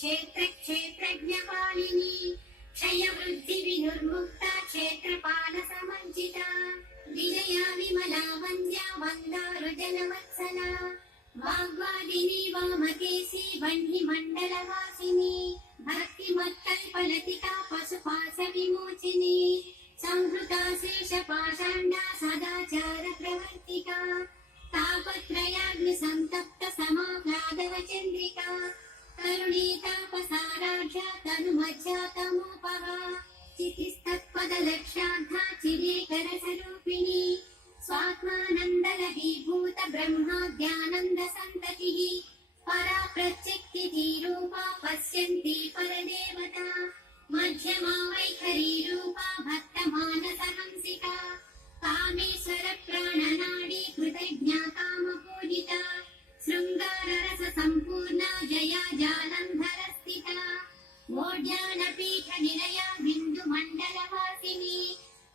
क्षेत्र क्षेत्रज्ञपालिनी क्षय वृद्धि विनुर्मुक्ता क्षेत्रपाल समर्जिता विजया विमला वन्द्या वन्दारुजनवत्सला वाग्वादिनी वामकेशी वह्नि मण्डलवासिनी भक्तिमत्कल्पलतिका पशुपाश विमोचिनी संहृता शेषपाषाण्डा सदाचार प्रवर्तिका तापत्रयाग्नि संतप्त समाह्लादव चन्द्रिका करुणीतापसाराढ्या तनुमज्जा तमोपहा चितिस्तत्पदलक्ष्यार्धा चिरेकर स्वरूपिणी स्वात्मानन्दलहीभूत ब्रह्माद्यानन्द सन्ततिः परा प्रत्यक्तिथी रूपा पश्यन्ती परदेवता मध्यमा वैखरी रूपा भक्तमानसहंसिका कामेश्वर प्राणनाडी कृतज्ञा कामपूजिता शृङ्गाररस सम्पूर्णा जया जालन्धरस्थिता मोढ्यानपीठ निलया बिन्दुमण्डलवासिनी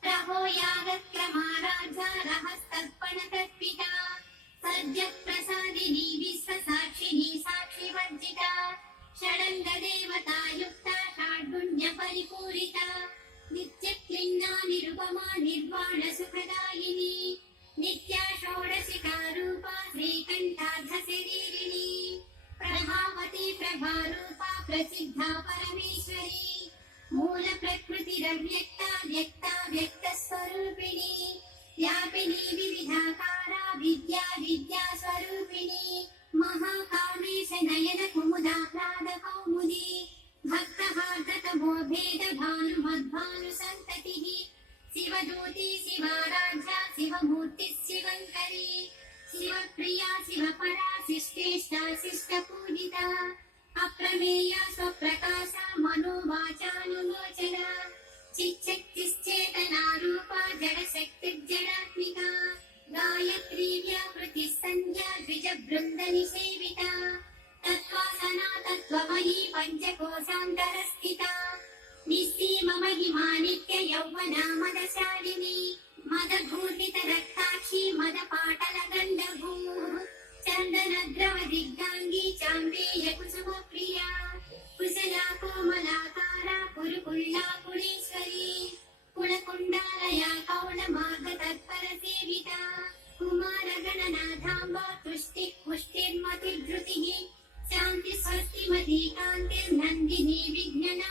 प्रभो यागक्रमाराध्या रहस्तर्पण तर्पिता सद्यप्रसादिनी विश्वसाक्षिणी साक्षिवर्जिता षडङ्गदेवता युक्ता षड्गुण्य परिपूरिता नित्यक्लिन्ना निरुपमा निर्वाण सुखदायिनी नित्या षोडशिका रूपा श्रीकण्ठार्धशरीरिणी प्रभावती प्रभारूपा प्रसिद्धा परमेश्वरी मूल प्रकृतिरव्यक्ता व्यक्ता व्यक्तस्वरूपिणी व्यापिनी विविधाकारा विद्या विद्या स्वरूपिणी महाकामेश नयन कुमुदाह्लाद कौमुदी भक्तहार्दतमो भेद भानुमद्भानु सन्ततिः शिवदूती शिवाराध्या शिवमूर्तिः शिवङ्करी शिवप्रिया शिवपरा शिष्टेष्टा शिष्टपूजिता अप्रमेया स्वप्रकाशा मनोवाचानुलोचना चिच्छक्तिश्चेतना रूपा जडशक्तिर्जडात्मिका गायत्री व्यापृतिः संज्ञा द्विजबृन्दनिसेविता तत्त्वासना तत्त्वमयी पञ्चकोशान्तरस्थिता निस्सीम महिमा नित्य यौवना मदशालिनी मदघूर्णित रक्ताक्षी मदपाटल गन्धभूः चन्दनद्रव दिग्गाङ्गी चाम्बेय कुसुमप्रिया कुशला कोमलाकारा कुरुकुल्ला पुरेश्वरी कुलकुण्डालया कौलमार्ग तत्पर सेविता कुमारगणनाथाम्बा